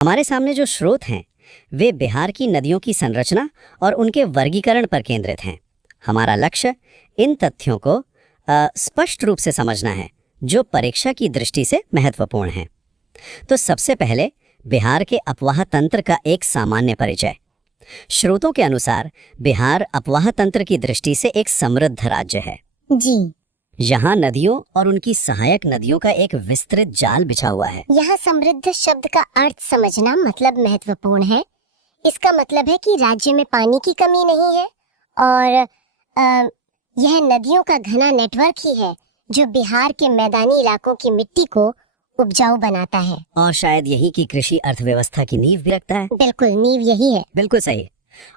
हमारे सामने जो स्रोत हैं वे बिहार की नदियों की संरचना और उनके वर्गीकरण पर केंद्रित हैं। हमारा लक्ष्य इन तथ्यों को स्पष्ट रूप से समझना है जो परीक्षा की दृष्टि से महत्वपूर्ण हैं। तो सबसे पहले बिहार के अपवाह तंत्र का एक सामान्य परिचय। स्रोतों के अनुसार बिहार अपवाह तंत्र की दृष्टि से एक समृद्ध राज्य है। जी, यहाँ नदियों और उनकी सहायक नदियों का एक विस्तृत जाल बिछा हुआ है। यहाँ समृद्ध शब्द का अर्थ समझना मतलब महत्वपूर्ण है। इसका मतलब है कि राज्य में पानी की कमी नहीं है और यह नदियों का घना नेटवर्क ही है जो बिहार के मैदानी इलाकों की मिट्टी को उपजाऊ बनाता है। और शायद यही की कृषि अर्थव्यवस्था की नींव भी रखता है। बिल्कुल, नींव यही है। बिल्कुल सही।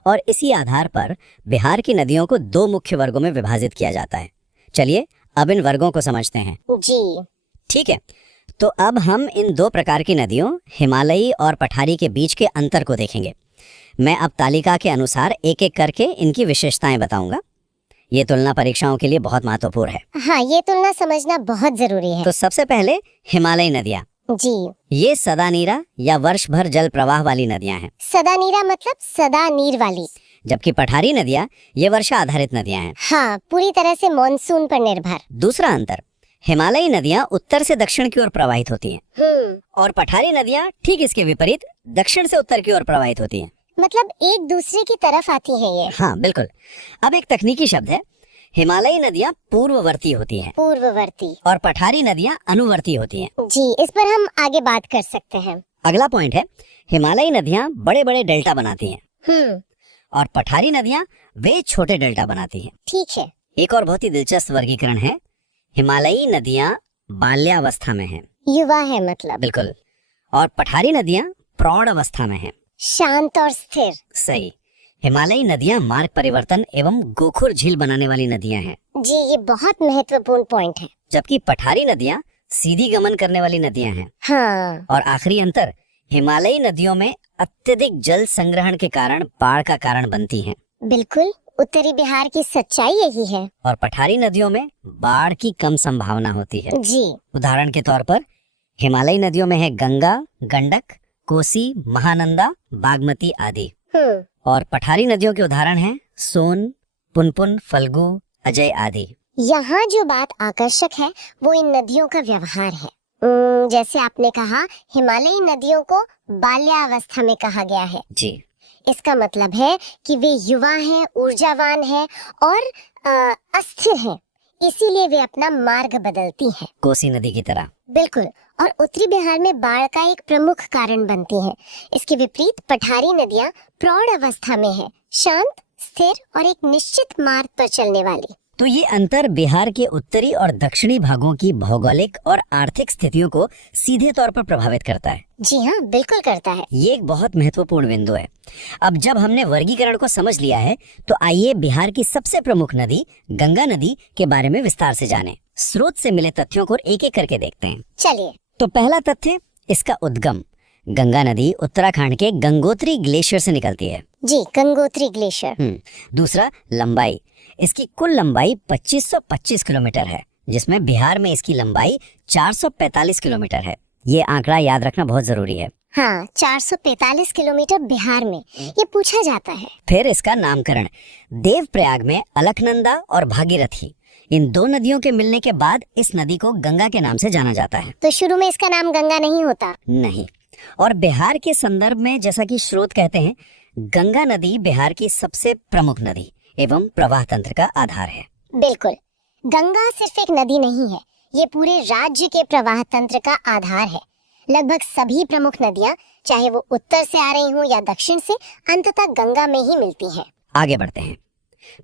और इसी आधार पर बिहार की नदियों को दो मुख्य वर्गों में विभाजित किया जाता है। चलिए अब इन वर्गों को समझते हैं। जी ठीक है, तो अब हम इन दो प्रकार की नदियों हिमालयी और पठारी के बीच के अंतर को देखेंगे। मैं अब तालिका के अनुसार एक एक करके इनकी विशेषताएं बताऊंगा। ये तुलना परीक्षाओं के लिए बहुत महत्वपूर्ण है। हाँ, ये तुलना समझना बहुत जरूरी है। तो सबसे पहले हिमालयी नदियाँ। जी, ये सदा नीरा या वर्ष भर जल प्रवाह वाली नदियाँ हैं। सदा नीरा मतलब सदा नीर वाली। जबकि पठारी नदियाँ ये वर्षा आधारित नदियाँ हैं। हाँ, पूरी तरह से मॉनसून पर निर्भर। दूसरा अंतर, हिमालयी नदियाँ उत्तर से दक्षिण की ओर प्रवाहित होती हैं और पठारी नदियाँ ठीक इसके विपरीत दक्षिण से उत्तर की ओर प्रवाहित होती हैं। मतलब एक दूसरे की तरफ आती है ये। हाँ बिल्कुल। अब एक तकनीकी शब्द है, हिमालयी नदियाँ पूर्ववर्ती होती हैं पूर्ववर्ती और पठारी नदियाँ अनुवर्ती होती हैं। जी, इस पर हम आगे बात कर सकते हैं। अगला पॉइंट है, हिमालयी नदियाँ बड़े बड़े डेल्टा बनाती हैं और पठारी नदियाँ वे छोटे डेल्टा बनाती हैं। ठीक है। एक और बहुत ही दिलचस्प वर्गीकरण है, हिमालयी नदियाँ बाल्यावस्था में हैं। युवा है मतलब। बिल्कुल। और पठारी नदियाँ प्रौढ़ अवस्था में हैं। शांत और स्थिर। सही। हिमालयी नदियाँ मार्ग परिवर्तन एवं गोखुर झील बनाने वाली नदियाँ हैं। जी, ये बहुत महत्वपूर्ण पॉइंट है। जबकि पठारी नदियाँ सीधी गमन करने वाली नदियाँ हैं। हाँ, और आखिरी अंतर, हिमालयी नदियों में अत्यधिक जल संग्रहण के कारण बाढ़ का कारण बनती हैं। बिल्कुल, उत्तरी बिहार की सच्चाई यही है। और पठारी नदियों में बाढ़ की कम संभावना होती है। जी, उदाहरण के तौर पर हिमालयी नदियों में है गंगा, गंडक, कोसी, महानंदा, बागमती आदि। और पठारी नदियों के उदाहरण हैं सोन, पुनपुन, फल्गु, अजय आदि। यहाँ जो बात आकर्षक है वो इन नदियों का व्यवहार है। जैसे आपने कहा, हिमालयी नदियों को बाल्यावस्था में कहा गया है। जी, इसका मतलब है कि वे युवा हैं, ऊर्जावान हैं और अस्थिर हैं। इसीलिए वे अपना मार्ग बदलती हैं। कोसी नदी की तरह। बिल्कुल। और उत्तरी बिहार में बाढ़ का एक प्रमुख कारण बनती हैं। इसके विपरीत पठारी नदियाँ प्रौढ़ अवस्था में है, शांत, स्थिर और एक निश्चित मार्ग पर चलने वाली। तो ये अंतर बिहार के उत्तरी और दक्षिणी भागों की भौगोलिक और आर्थिक स्थितियों को सीधे तौर पर प्रभावित करता है। जी हाँ, बिल्कुल करता है। ये एक बहुत महत्वपूर्ण बिंदु है। अब जब हमने वर्गीकरण को समझ लिया है तो आइए बिहार की सबसे प्रमुख नदी गंगा नदी के बारे में विस्तार से जानें। स्रोत से मिले तथ्यों को एक एक करके देखते हैं। चलिए। तो पहला तथ्य, इसका उद्गम। गंगा नदी उत्तराखंड के गंगोत्री ग्लेशियर से निकलती है। जी, गंगोत्री ग्लेशियर। दूसरा, लंबाई। इसकी कुल लंबाई 2525 किलोमीटर है, जिसमें बिहार में इसकी लंबाई 445 किलोमीटर है। ये आंकड़ा याद रखना बहुत जरूरी है। हाँ, 445 किलोमीटर बिहार में, ये पूछा जाता है। फिर इसका नामकरण। देवप्रयाग में अलकनंदा और भागीरथी, इन दो नदियों के मिलने के बाद इस नदी को गंगा के नाम से जाना जाता है। तो शुरू में इसका नाम गंगा नहीं होता? नहीं। और बिहार के संदर्भ में जैसा कि स्रोत कहते हैं, गंगा नदी बिहार की सबसे प्रमुख नदी एवं प्रवाह तंत्र का आधार है। बिल्कुल। गंगा सिर्फ एक नदी नहीं है, ये पूरे राज्य के प्रवाह तंत्र का आधार है। लगभग सभी प्रमुख नदियाँ, चाहे वो उत्तर से आ रही हों या दक्षिण से, अंततः गंगा में ही मिलती हैं। आगे बढ़ते हैं।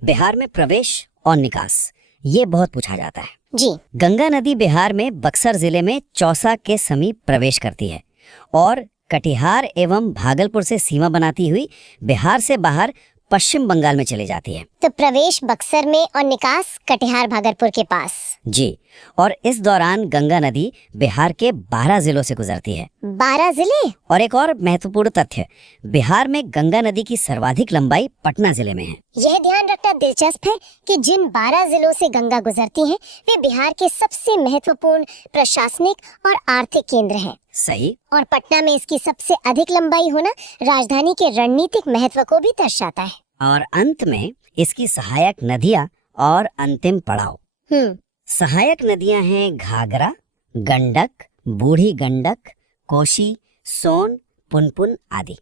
बिहार में प्रवेश और निकास, ये बहुत पूछा जाता है। जी, गंगा नदी बिहार में बक्सर जिले में चौसा के समीप प्रवेश करती है और कटिहार एवं भागलपुर से सीमा बनाती हुई बिहार से बाहर पश्चिम बंगाल में चली जाती है। तो प्रवेश बक्सर में और निकास कटिहार भागलपुर के पास। जी, और इस दौरान गंगा नदी बिहार के 12 जिलों से गुजरती है। 12 जिले? और एक और महत्वपूर्ण तथ्य, बिहार में गंगा नदी की सर्वाधिक लंबाई पटना जिले में है। यह ध्यान रखना दिलचस्प है कि जिन 12 जिलों से गंगा गुजरती है वे बिहार के सबसे महत्वपूर्ण प्रशासनिक और आर्थिक केंद्र हैं। सही। और पटना में इसकी सबसे अधिक लंबाई होना राजधानी के रणनीतिक महत्व को भी दर्शाता है। और अंत में इसकी सहायक नदियां और अंतिम पड़ाव। सहायक नदियां हैं घाघरा, गंडक, बूढ़ी गंडक, कोसी, सोन, पुनपुन आदि।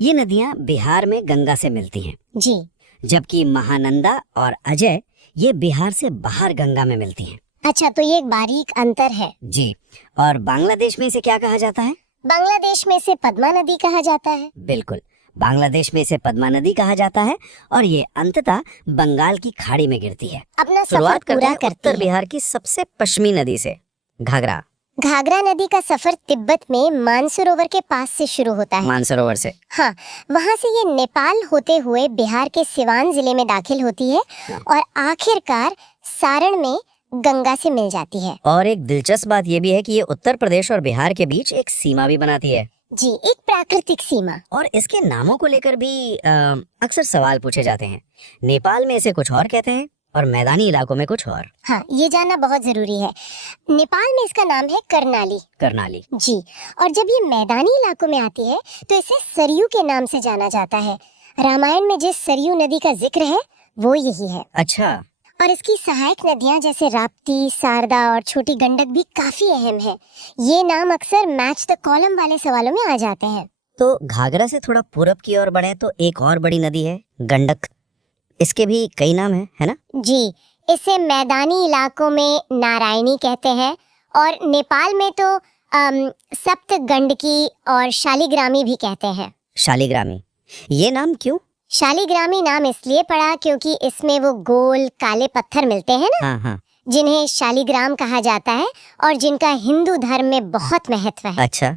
ये नदियां बिहार में गंगा से मिलती हैं। जी। जबकि महानंदा और अजय ये बिहार से बाहर गंगा में मिलती हैं। अच्छा, तो ये एक बारीक अंतर है। जी। और बांग्लादेश में इसे क्या कहा जाता है? बांग्लादेश में इसे पद्मा नदी कहा जाता है। बिल्कुल, बांग्लादेश में इसे पद्मा नदी कहा जाता है और ये अंततः बंगाल की खाड़ी में गिरती है। अपना सफर शुरुआत करते पूरा हैं करती उत्तर है। बिहार की सबसे पश्चिमी नदी से, घाघरा। घाघरा नदी का सफर तिब्बत में मानसरोवर के पास से शुरू होता है। मानसरोवर से। हाँ, वहाँ से ये नेपाल होते हुए बिहार के सिवान जिले में दाखिल होती है और आखिरकार सारण में गंगा से मिल जाती है। और एक दिलचस्प बात ये भी है कि ये उत्तर प्रदेश और बिहार के बीच एक सीमा भी बनाती है। जी, एक प्राकृतिक सीमा। और इसके नामों को लेकर भी अक्सर सवाल पूछे जाते हैं। नेपाल में इसे कुछ और कहते हैं और मैदानी इलाकों में कुछ और। हाँ, ये जानना बहुत जरूरी है। नेपाल में इसका नाम है करनाली। करनाली। जी, और जब ये मैदानी इलाकों में आती है तो इसे सरयू के नाम से जाना जाता है। रामायण में जिस सरयू नदी का जिक्र है वो यही है। अच्छा। और इसकी सहायक नदियां जैसे राप्ती, शारदा और छोटी गंडक भी काफी अहम है। ये नाम अक्सर मैच द कॉलम वाले सवालों में आ जाते हैं। तो घाघरा से थोड़ा पूरब की ओर बढ़े तो एक और बड़ी नदी है गंडक। इसके भी कई नाम हैं, है ना? जी, इसे मैदानी इलाकों में नारायणी कहते हैं और नेपाल में तो सप्तगंडकी और शालिग्रामी भी कहते हैं। शालिग्रामी, ये नाम क्यों? शालिग्रामी नाम इसलिए पड़ा क्योंकि इसमें वो गोल काले पत्थर मिलते हैं ना, हाँ, जिन्हें शालिग्राम कहा जाता है और जिनका हिंदू धर्म में बहुत महत्व है। अच्छा,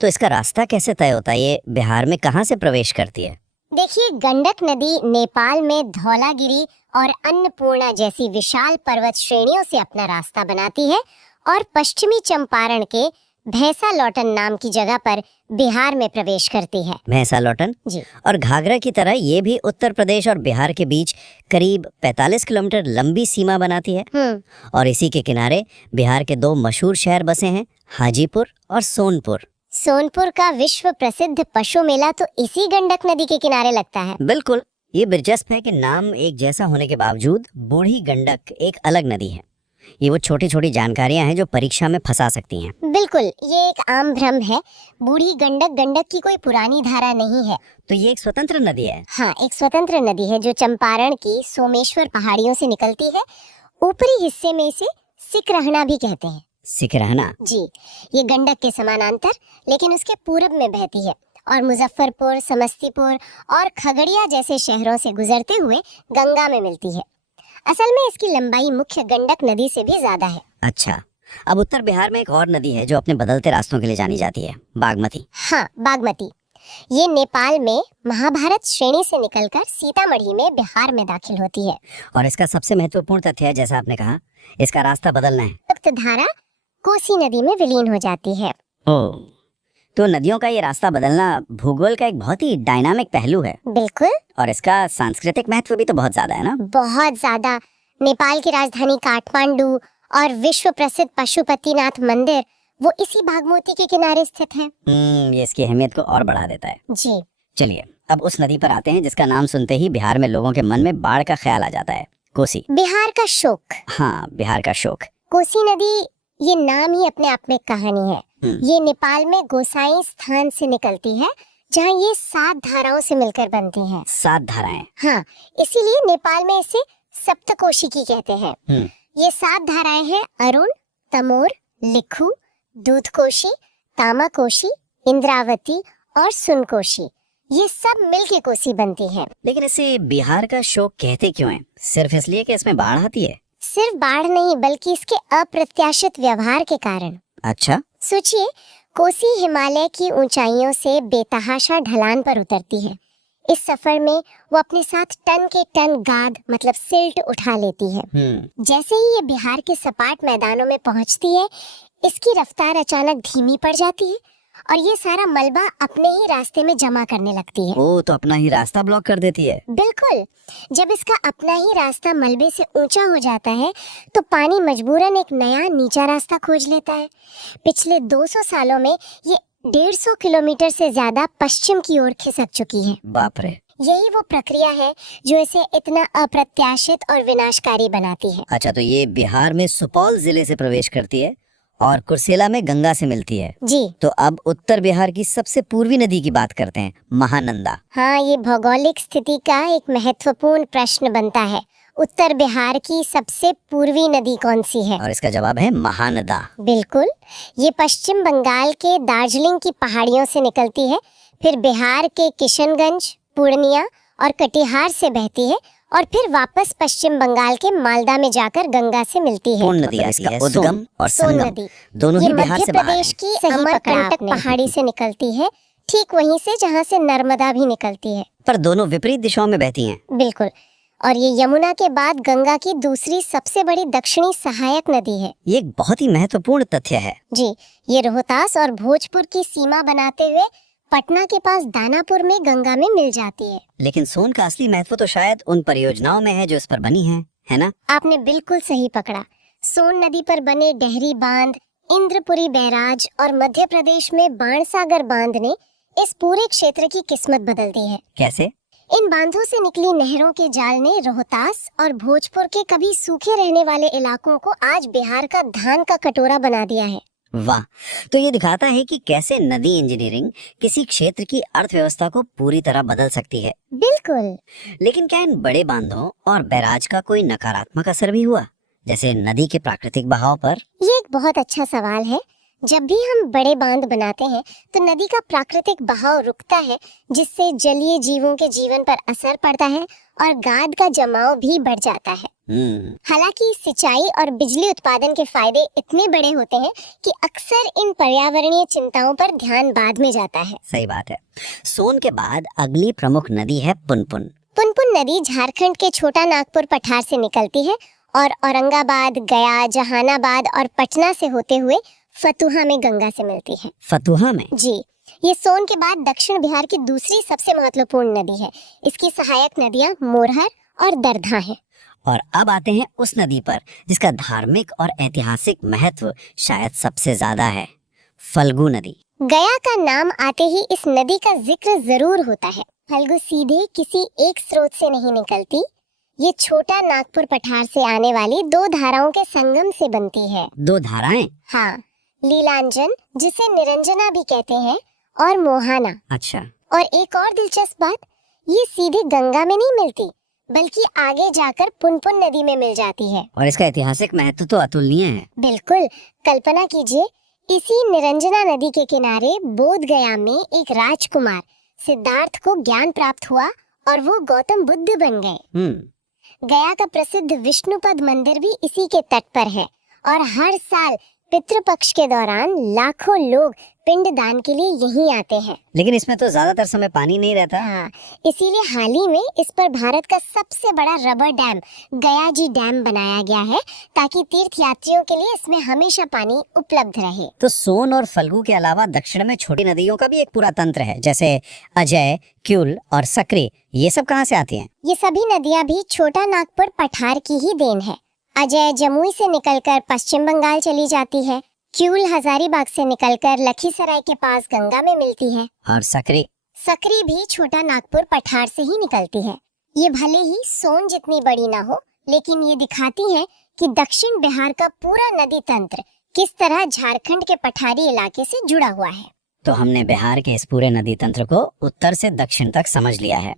तो इसका रास्ता कैसे तय होता है? ये बिहार में कहाँ से प्रवेश करती है? देखिए, गंडक नदी नेपाल में धौलागिरी और अन्नपूर्णा जैसी विशाल पर्वत श्रेणियों से अपना रास्ता बनाती है और पश्चिमी चंपारण के भैंसा लौटन नाम की जगह पर बिहार में प्रवेश करती है। भैंसा लौटन। जी। और घाघरा की तरह ये भी उत्तर प्रदेश और बिहार के बीच करीब 45 किलोमीटर लंबी सीमा बनाती है। और इसी के किनारे बिहार के दो मशहूर शहर बसे हैं, हाजीपुर और सोनपुर। सोनपुर का विश्व प्रसिद्ध पशु मेला तो इसी गंडक नदी के किनारे लगता है। बिल्कुल, ये दिलचस्प है कि नाम एक जैसा होने के बावजूद बूढ़ी गंडक एक अलग नदी है। ये वो छोटी छोटी जानकारियां हैं जो परीक्षा में फंसा सकती हैं। बिल्कुल, ये एक आम भ्रम है। बूढ़ी गंडक गंडक की कोई पुरानी धारा नहीं है। तो ये एक स्वतंत्र नदी है। हाँ, एक स्वतंत्र नदी है जो चंपारण की सोमेश्वर पहाड़ियों से निकलती है। ऊपरी हिस्से में इसे सिकरहना भी कहते हैं। सिकरहना। जी, ये गंडक के समानांतर लेकिन उसके पूरब में बहती है और मुजफ्फरपुर, समस्तीपुर और खगड़िया जैसे शहरों से गुजरते हुए गंगा में मिलती है। असल में इसकी लंबाई मुख्य गंडक नदी से भी ज्यादा है। अच्छा, अब उत्तर बिहार में एक और नदी है जो अपने बदलते रास्तों के लिए जानी जाती है, बागमती। हाँ, बागमती। ये नेपाल में महाभारत श्रेणी से निकलकर सीतामढ़ी में बिहार में दाखिल होती है। और इसका सबसे महत्वपूर्ण तथ्य है, जैसा आपने कहा, इसका रास्ता बदलना है। उक्त धारा कोसी नदी में विलीन हो जाती है। ओह, तो नदियों का ये रास्ता बदलना भूगोल का एक बहुत ही डायनामिक पहलू है। बिल्कुल। और इसका सांस्कृतिक महत्व भी तो बहुत ज्यादा है ना? बहुत ज्यादा। नेपाल की राजधानी काठमांडू और विश्व प्रसिद्ध पशुपतिनाथ मंदिर वो इसी बागमती के किनारे स्थित है। ये इसकी अहमियत को और बढ़ा देता है। जी। चलिए, अब उस नदी पर आते हैं जिसका नाम सुनते ही बिहार में लोगों के मन में बाढ़ का ख्याल आ जाता है, कोसी। बिहार का शोक। हाँ, बिहार का शोक। कोसी नदी, ये नाम ही अपने आप में एक कहानी है। ये नेपाल में गोसाई स्थान से निकलती है जहाँ ये 7 धाराओं से मिलकर बनती हैं। 7 धाराएं। हाँ, इसीलिए नेपाल में इसे सप्तकोशिकी कहते हैं। ये 7 धाराएं हैं अरुण, तमोर, लिखू, दूधकोशी, तामाकोशी, इंद्रावती और सुनकोशी। ये सब मिलके कोसी बनती है। लेकिन इसे बिहार का शोक कहते क्यों हैं? सिर्फ इसलिए कि इसमें बाढ़ आती है? सिर्फ बाढ़ नहीं, बल्कि इसके अप्रत्याशित व्यवहार के कारण। अच्छा। सोचिए, कोसी हिमालय की ऊंचाइयों से बेतहाशा ढलान पर उतरती है। इस सफर में वो अपने साथ टन के टन गाद मतलब सिल्ट उठा लेती है। जैसे ही ये बिहार के सपाट मैदानों में पहुंचती है, इसकी रफ्तार अचानक धीमी पड़ जाती है और ये सारा मलबा अपने ही रास्ते में जमा करने लगती है। वो तो अपना ही रास्ता ब्लॉक कर देती है। बिल्कुल। जब इसका अपना ही रास्ता मलबे से ऊंचा हो जाता है तो पानी मजबूरन एक नया नीचा रास्ता खोज लेता है। पिछले 200 सालों में ये 150 किलोमीटर से ज्यादा पश्चिम की ओर खिसक चुकी है। बाप रे। यही वो प्रक्रिया है जो इसे इतना अप्रत्याशित और विनाशकारी बनाती है। अच्छा, तो ये बिहार में सुपौल जिले से प्रवेश करती है और कुर्सेला में गंगा से मिलती है। जी। तो अब उत्तर बिहार की सबसे पूर्वी नदी की बात करते हैं, महानंदा। हाँ, ये भौगोलिक स्थिति का एक महत्वपूर्ण प्रश्न बनता है। उत्तर बिहार की सबसे पूर्वी नदी कौन सी है? और इसका जवाब है महानदा। बिल्कुल। ये पश्चिम बंगाल के दार्जिलिंग की पहाड़ियों से निकलती है, फिर बिहार के किशनगंज, पूर्णिया और कटिहार से बहती है और फिर वापस पश्चिम बंगाल के मालदा में जाकर गंगा से मिलती है। कौन नदी है? इसका उद्गम और सोन संगम नदी दोनों ही ये बिहार मध्य से बाहर प्रदेश हैं। की अमरकंटक पहाड़ी से निकलती है, ठीक वहीं से जहाँ से नर्मदा भी निकलती है। पर दोनों विपरीत दिशाओं में बहती हैं। बिल्कुल। और ये यमुना के बाद गंगा की दूसरी सबसे बड़ी दक्षिणी सहायक नदी है। ये एक बहुत ही महत्वपूर्ण तथ्य है। जी। ये रोहतास और भोजपुर की सीमा बनाते हुए पटना के पास दानापुर में गंगा में मिल जाती है। लेकिन सोन का असली महत्व तो शायद उन परियोजनाओं में है जो इस पर बनी है ना? आपने बिल्कुल सही पकड़ा। सोन नदी पर बने डेहरी बांध, इंद्रपुरी बैराज और मध्य प्रदेश में बाणसागर बांध ने इस पूरे क्षेत्र की किस्मत बदल दी है। कैसे? इन बांधों से निकली नहरों के जाल ने रोहतास और भोजपुर के कभी सूखे रहने वाले इलाकों को आज बिहार का धान का कटोरा बना दिया है। वाह। तो ये दिखाता है कि कैसे नदी इंजीनियरिंग किसी क्षेत्र की अर्थव्यवस्था को पूरी तरह बदल सकती है। बिल्कुल। लेकिन क्या इन बड़े बांधों और बैराज का कोई नकारात्मक असर भी हुआ, जैसे नदी के प्राकृतिक बहाव पर? ये एक बहुत अच्छा सवाल है। जब भी हम बड़े बांध बनाते हैं तो नदी का प्राकृतिक बहाव रुकता है, जिससे जलीय जीवों के जीवन पर असर पड़ता है और गाद का जमाव भी बढ़ जाता है। हालांकि सिंचाई और बिजली उत्पादन के फायदे इतने बड़े होते हैं कि अक्सर इन पर्यावरणीय चिंताओं पर ध्यान बाद में जाता है। सही बात है। सोन के बाद अगली प्रमुख नदी है पुनपुन। पुनपुन नदी झारखंड के छोटा नागपुर पठार से निकलती है और औरंगाबाद, गया, जहानाबाद और पटना से होते हुए फतुहा में गंगा से मिलती है। फतुहा में? जी। ये सोन के बाद दक्षिण बिहार की दूसरी सबसे महत्वपूर्ण नदी है। इसकी सहायक नदियां मोरहर और दरधा हैं। और अब आते हैं उस नदी पर जिसका धार्मिक और ऐतिहासिक महत्व शायद सबसे ज्यादा है, फल्गु नदी। गया का नाम आते ही इस नदी का जिक्र जरूर होता है। फल्गु सीधे किसी एक स्रोत से नहीं निकलती। ये छोटा नागपुर पठार से आने वाली दो धाराओं के संगम से बनती है। दो धाराएं? हाँ, लीलांजन जिसे निरंजना भी कहते हैं और मोहाना। अच्छा। और एक और दिलचस्प बात, ये सीधे गंगा में नहीं मिलती बल्कि आगे जाकर पुनपुन नदी में मिल जाती है। और इसका ऐतिहासिक महत्व तो अतुलनीय है। बिल्कुल। कल्पना कीजिए, इसी निरंजना नदी के किनारे बोध गया में एक राजकुमार सिद्धार्थ को ज्ञान प्राप्त हुआ और वो गौतम बुद्ध बन गए। गया का प्रसिद्ध विष्णुपद मंदिर भी इसी के तट पर है और हर साल पितृपक्ष के दौरान लाखों लोग पिंड दान के लिए यहीं आते हैं। लेकिन इसमें तो ज्यादातर समय पानी नहीं रहता। हाँ, इसीलिए हाल ही में इस पर भारत का सबसे बड़ा रबर डैम गया जी डैम बनाया गया है ताकि तीर्थ यात्रियों के लिए इसमें हमेशा पानी उपलब्ध रहे। तो सोन और फल्गु के अलावा दक्षिण में छोटी नदियों का भी एक पूरा तंत्र है, जैसे अजय, क्यूल और सकरी। ये सब कहाँ से आती हैं? ये सभी नदियाँ भी छोटा नागपुर पठार की ही देन है। अजय जमुई से निकलकर पश्चिम बंगाल चली जाती है। क्यूल हजारीबाग से निकलकर लखीसराय के पास गंगा में मिलती है। और सकरी भी छोटा नागपुर पठार से ही निकलती है। ये भले ही सोन जितनी बड़ी ना हो, लेकिन ये दिखाती है कि दक्षिण बिहार का पूरा नदी तंत्र किस तरह झारखंड के पठारी इलाके से जुड़ा हुआ है। तो हमने बिहार के इस पूरे नदी तंत्र को उत्तर से दक्षिण तक समझ लिया है।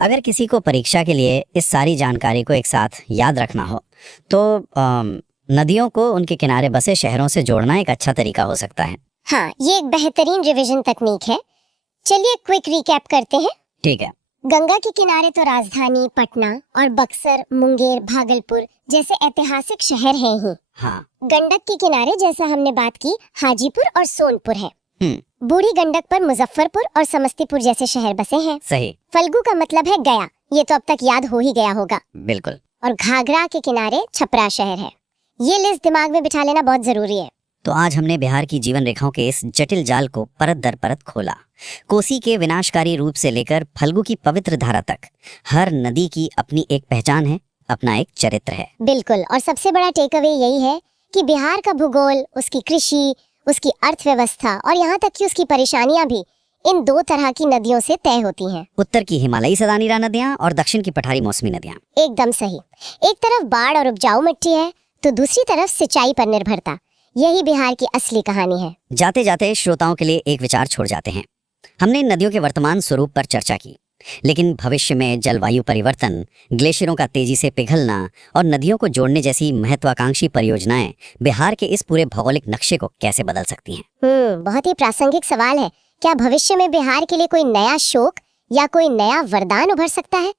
अगर किसी को परीक्षा के लिए इस सारी जानकारी को एक साथ याद रखना हो तो नदियों को उनके किनारे बसे शहरों से जोड़ना एक अच्छा तरीका हो सकता है। हाँ, ये एक बेहतरीन रिवीजन तकनीक है। चलिए क्विक रिकैप करते हैं। ठीक है। गंगा के किनारे तो राजधानी पटना और बक्सर, मुंगेर, भागलपुर जैसे ऐतिहासिक शहर हैं ही। हाँ। गंडक के किनारे जैसा हमने बात की हाजीपुर और सोनपुर है। बूढ़ी गंडक पर मुजफ्फरपुर और समस्तीपुर जैसे शहर बसे हैं। सही। फल्गु का मतलब है गया, ये तो अब तक याद हो ही गया होगा। बिल्कुल। और घाघरा के किनारे छपरा शहर है। ये लिस्ट दिमाग में बिठा लेना बहुत जरूरी है। तो आज हमने बिहार की जीवन रेखाओं के इस जटिल जाल को परत दर परत खोला। कोसी के विनाशकारी रूप से लेकर फल्गु की पवित्र धारा तक हर नदी की अपनी एक पहचान है, अपना एक चरित्र है। बिल्कुल। और सबसे बड़ा टेक अवे यही है कि बिहार का भूगोल, उसकी कृषि, उसकी अर्थव्यवस्था और यहाँ तक कि उसकी परेशानियां भी इन दो तरह की नदियों से तय होती हैं। उत्तर की हिमालयी सदानीरा नदियाँ और दक्षिण की पठारी मौसमी नदियाँ। एकदम सही। एक तरफ बाढ़ और उपजाऊ मिट्टी है तो दूसरी तरफ सिंचाई पर निर्भरता। यही बिहार की असली कहानी है। जाते जाते श्रोताओं के लिए एक विचार छोड़ जाते हैं। हमने इन नदियों के वर्तमान स्वरूप पर चर्चा की, लेकिन भविष्य में जलवायु परिवर्तन, ग्लेशियरों का तेजी से पिघलना और नदियों को जोड़ने जैसी महत्वाकांक्षी परियोजनाएं बिहार के इस पूरे भौगोलिक नक्शे को कैसे बदल सकती हैं? बहुत ही प्रासंगिक सवाल है। क्या भविष्य में बिहार के लिए कोई नया शोक या कोई नया वरदान उभर सकता है?